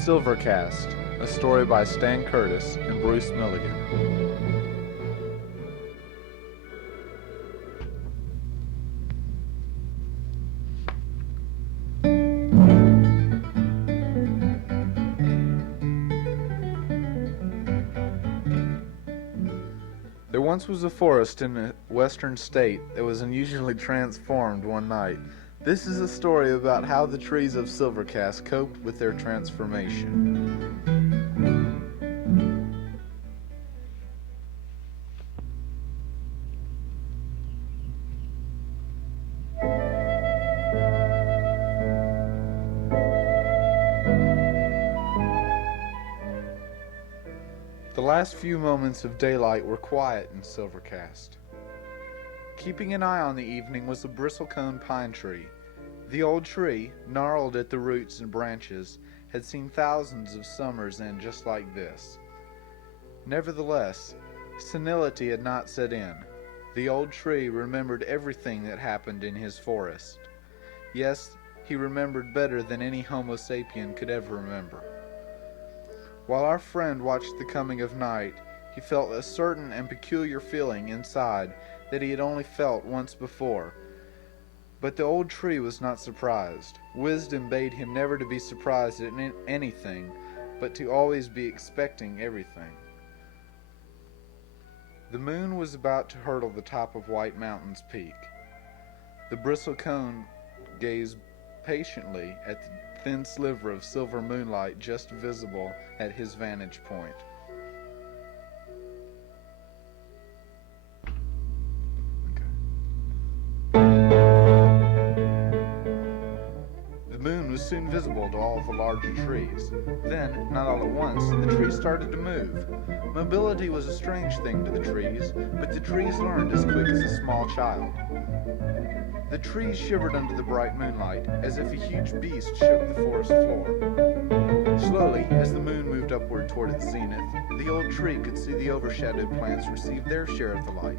Silvercast, a story by Rus Curtis and Bruce Milligan. There once was a forest in a western state that was unusually transformed one night. This is a story about how the trees of Silvercast coped with their transformation. The last few moments of daylight were quiet in Silvercast. Keeping an eye on the evening was a bristlecone pine tree. The old tree, gnarled at the roots and branches, had seen thousands of summers end just like this. Nevertheless, senility had not set in. The old tree remembered everything that happened in his forest. Yes, he remembered better than any Homo sapien could ever remember. While our friend watched the coming of night, he felt a certain and peculiar feeling inside that he had only felt once before. But the old tree was not surprised. Wisdom bade him never to be surprised at anything, but to always be expecting everything. The moon was about to hurdle the top of White Mountain's peak. The bristlecone gazed patiently at the thin sliver of silver moonlight just visible at his vantage point. The moon was soon visible to all of the larger trees. Then, not all at once, the trees started to move. Mobility was a strange thing to the trees, but the trees learned as quick as a small child. The trees shivered under the bright moonlight, as if a huge beast shook the forest floor. Slowly, as the moon moved upward toward its zenith, the old tree could see the overshadowed plants receive their share of the light,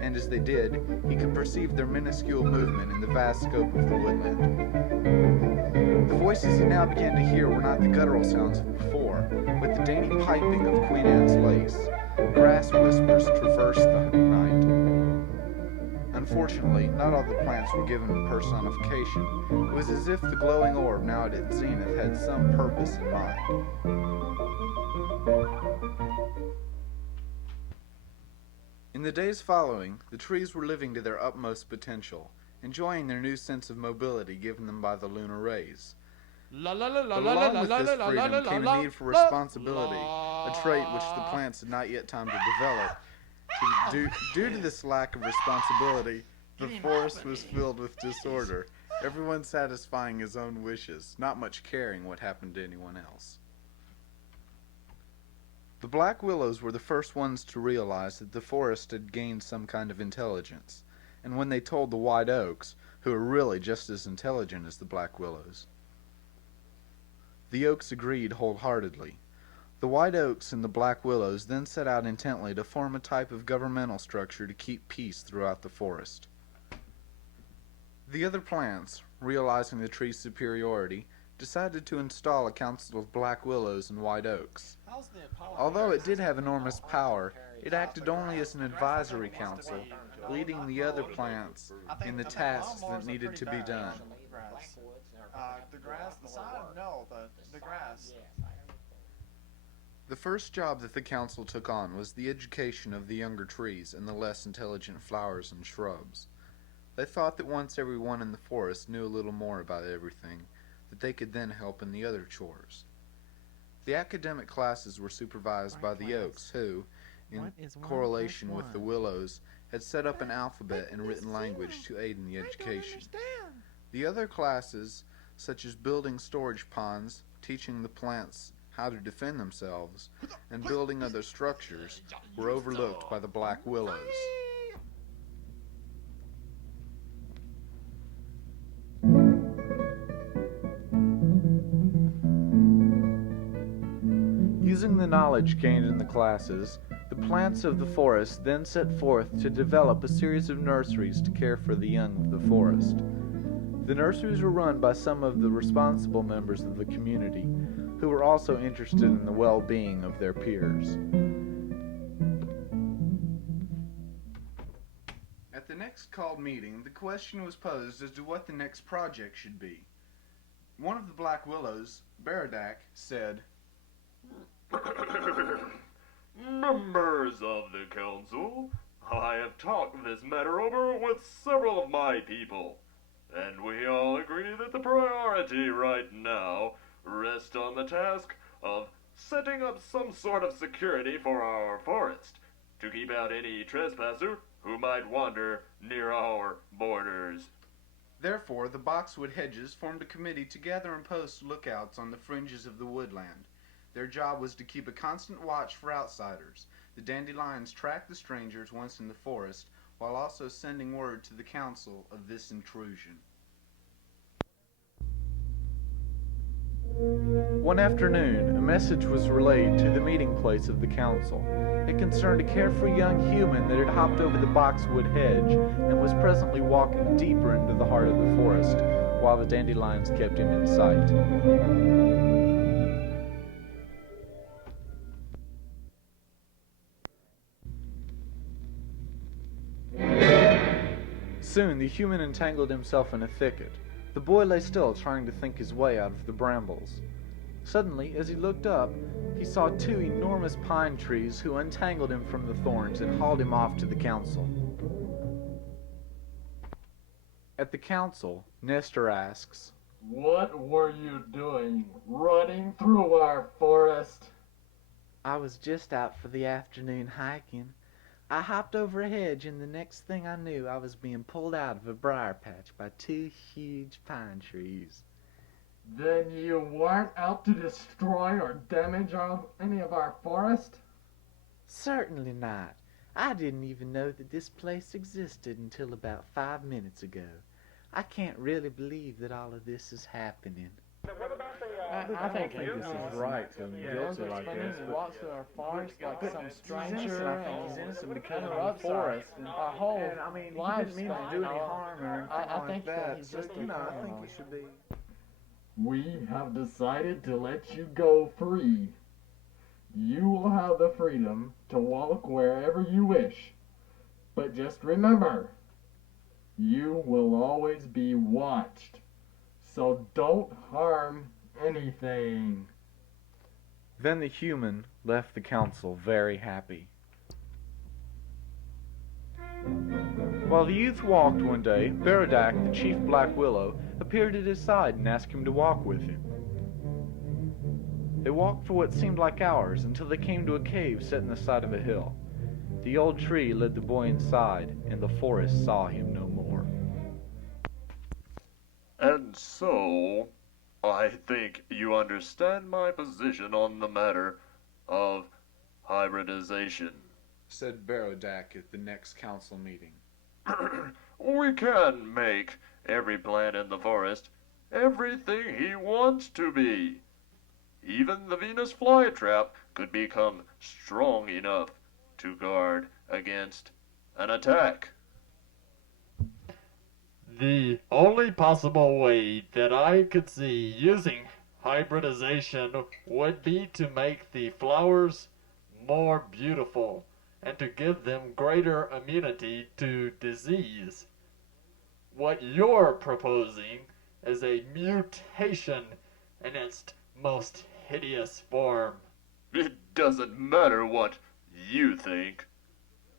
and as they did, he could perceive their minuscule movement in the vast scope of the woodland. The voices he now began to hear were not the guttural sounds of before, but the dainty piping of Queen Anne's lace. Grass whispers traversed the night. Unfortunately, not all the plants were given personification. It was as if the glowing orb now at its zenith had some purpose in mind. In the days following, the trees were living to their utmost potential, enjoying their new sense of mobility given them by the lunar rays. But along with this freedom came a need for responsibility, a trait which the plants had not yet time to develop. Due to this lack of responsibility, the forest was filled with disorder, everyone satisfying his own wishes, not much caring what happened to anyone else. The black willows were the first ones to realize that the forest had gained some kind of intelligence, and when they told the white oaks, who were really just as intelligent as the black willows, the oaks agreed wholeheartedly. The white oaks and the black willows then set out intently to form a type of governmental structure to keep peace throughout the forest. The other plants, realizing the tree's superiority, decided to install a council of black willows and white oaks. Although it did have enormous power, it acted only as an advisory council, leading the other plants in the tasks that needed to be done. The grass, the side? No, the grass. The first job that the council took on was the education of the younger trees and the less intelligent flowers and shrubs. They thought that once everyone in the forest knew a little more about everything, that they could then help in the other chores. The academic classes were supervised by the oaks who, in correlation with the willows, had set up an alphabet and written language to aid in the education. The other classes, such as building storage ponds, teaching the plants how to defend themselves, and building other structures, were overlooked by the black willows. Using the knowledge gained in the classes, the plants of the forest then set forth to develop a series of nurseries to care for the young of the forest. The nurseries were run by some of the responsible members of the community, who were also interested in the well-being of their peers. At the next called meeting, the question was posed as to what the next project should be. One of the Black Willows, Baradak, said, Members of the council, I have talked this matter over with several of my people, and we all agree that the priority right now rests on the task of setting up some sort of security for our forest to keep out any trespasser who might wander near our borders. Therefore, the Boxwood Hedges formed a committee to gather and post lookouts on the fringes of the woodland. Their job was to keep a constant watch for outsiders. The dandelions tracked the strangers once in the forest, while also sending word to the council of this intrusion. One afternoon, a message was relayed to the meeting place of the council. It concerned a carefree young human that had hopped over the boxwood hedge and was presently walking deeper into the heart of the forest, while the dandelions kept him in sight. Soon the human entangled himself in a thicket. The boy lay still, trying to think his way out of the brambles. Suddenly, as he looked up, he saw two enormous pine trees who untangled him from the thorns and hauled him off to the council. At the council, Nestor asks, "What were you doing, running through our forest?" "I was just out for the afternoon hiking. I hopped over a hedge, and the next thing I knew, I was being pulled out of a briar patch by two huge pine trees." "Then you weren't out to destroy or damage any of our forest?" "Certainly not. I didn't even know that this place existed until about 5 minutes ago. I can't really believe that all of this is happening." I think this is right to guilty like this. He walks through our forest like some stranger, He's innocent because interrupts of the forest. our whole And I mean, he life. didn't mean to do any harm or anything I like think that. he's So, just a I think criminal. he should be. "We have decided to let you go free. You will have the freedom to walk wherever you wish. But just remember, you will always be watched. So don't harm anything." Then the human left the council very happy. While the youth walked one day, Baradak, the chief Black Willow, appeared at his side and asked him to walk with him. They walked for what seemed like hours until they came to a cave set in the side of a hill. The old tree led the boy inside, and the forest saw him no more. And so, I think you understand my position on the matter of hybridization, said Baradak at the next council meeting. We can make every plant in the forest everything he wants to be. Even the Venus flytrap could become strong enough to guard against an attack. The only possible way that I could see using hybridization would be to make the flowers more beautiful and to give them greater immunity to disease. What you're proposing is a mutation in its most hideous form. It doesn't matter what you think.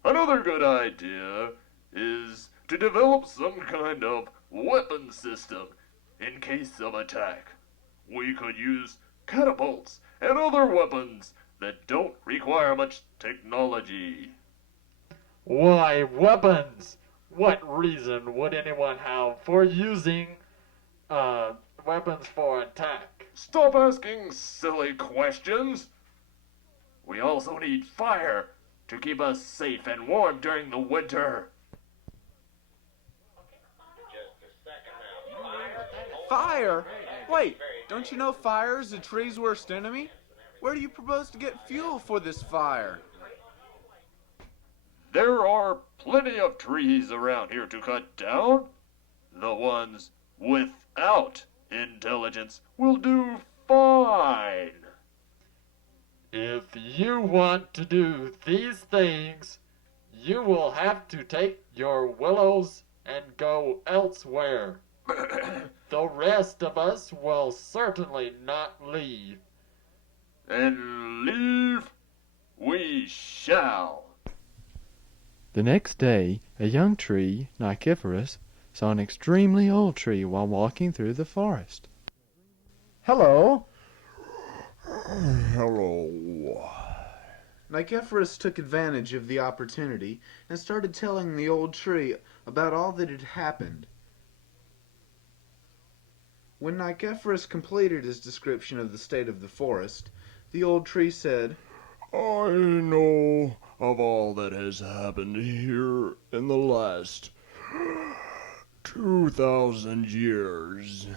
Another good idea is to develop some kind of weapon system in case of attack. We could use catapults and other weapons that don't require much technology. Why, weapons? What reason would anyone have for using weapons for attack? Stop asking silly questions. We also need fire to keep us safe and warm during the winter. Fire? Wait, don't you know fire is a tree's worst enemy? Where do you propose to get fuel for this fire? There are plenty of trees around here to cut down. The ones without intelligence will do Fine. If you want to do these things, you will have to take your willows and go elsewhere. The rest of us will certainly not leave. And leave we shall. The next day, a young tree, Nicephorus, saw an extremely old tree while walking through the forest. Hello. Hello. Nicephorus took advantage of the opportunity and started telling the old tree about all that had happened. When Nicephorus completed his description of the state of the forest, the old tree said, I know of all that has happened here in the last 2,000 years.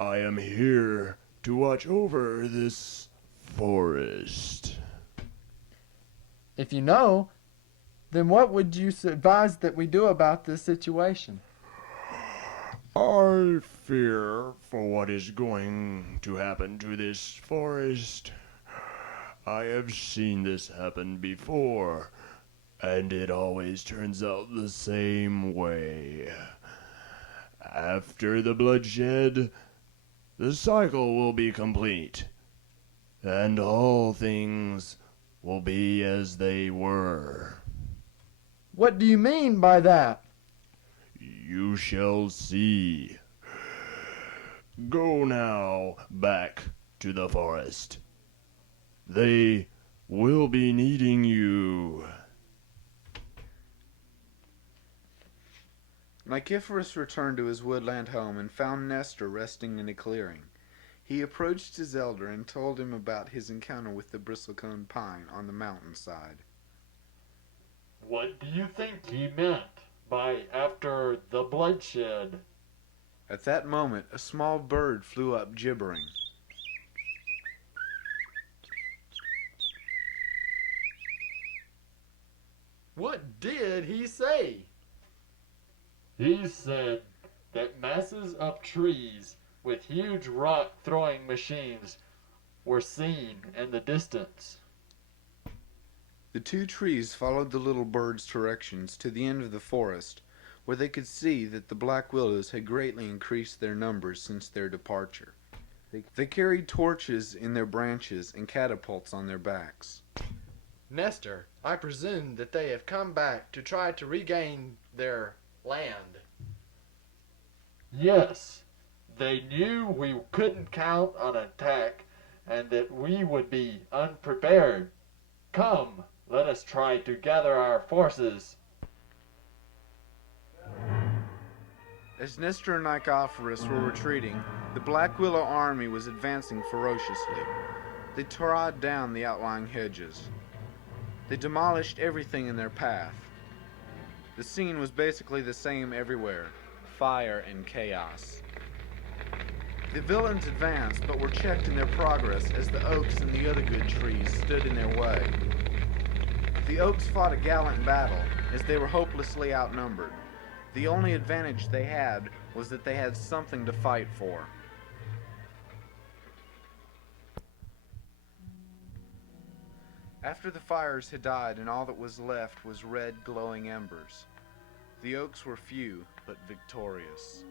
I am here to watch over this forest. If you know, then what would you advise that we do about this situation? I fear for what is going to happen to this forest. I have seen this happen before, and it always turns out the same way. After the bloodshed, the cycle will be complete, and all things will be as they were. What do you mean by that? You shall see. Go now back to the forest. They will be needing you. Nicephorus returned to his woodland home and found Nestor resting in a clearing. He approached his elder and told him about his encounter with the bristlecone pine on the mountainside. What do you think he meant by after the bloodshed? At that moment, a small bird flew up gibbering. What did he say? He said that masses of trees with huge rock-throwing machines were seen in the distance. The two trees followed the little bird's directions to the end of the forest, where they could see that the black willows had greatly increased their numbers since their departure. They carried torches in their branches and catapults on their backs. Nestor, I presume that they have come back to try to regain their land. Yes, they knew we couldn't count on an attack and that we would be unprepared. Come, let us try to gather our forces. As Nestor and Nicephorus were retreating, the Black Willow army was advancing ferociously. They trod down the outlying hedges. They demolished everything in their path. The scene was basically the same everywhere: fire and chaos. The villains advanced, but were checked in their progress as the oaks and the other good trees stood in their way. The oaks fought a gallant battle, as they were hopelessly outnumbered. The only advantage they had was that they had something to fight for. After the fires had died and all that was left was red glowing embers, the oaks were few but victorious.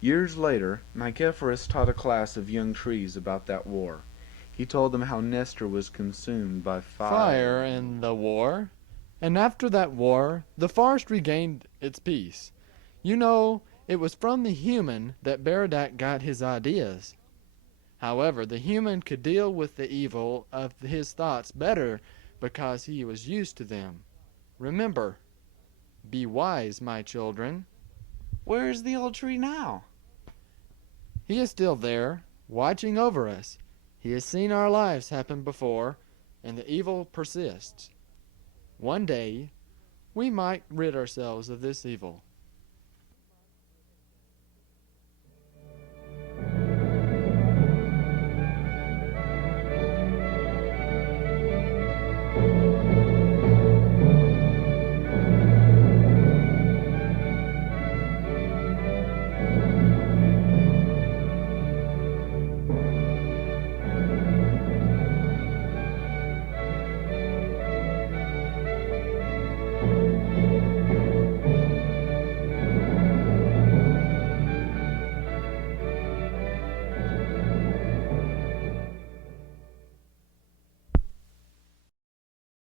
Years later, Nicephorus taught a class of young trees about that war. He told them how Nestor was consumed by Fire in the war. And after that war, the forest regained its peace. You know, it was from the human that Baradak got his ideas. However, the human could deal with the evil of his thoughts better because he was used to them. Remember, be wise, my children. Where is the old tree now? He is still there, watching over us. He has seen our lives happen before, and the evil persists. One day, we might rid ourselves of this evil.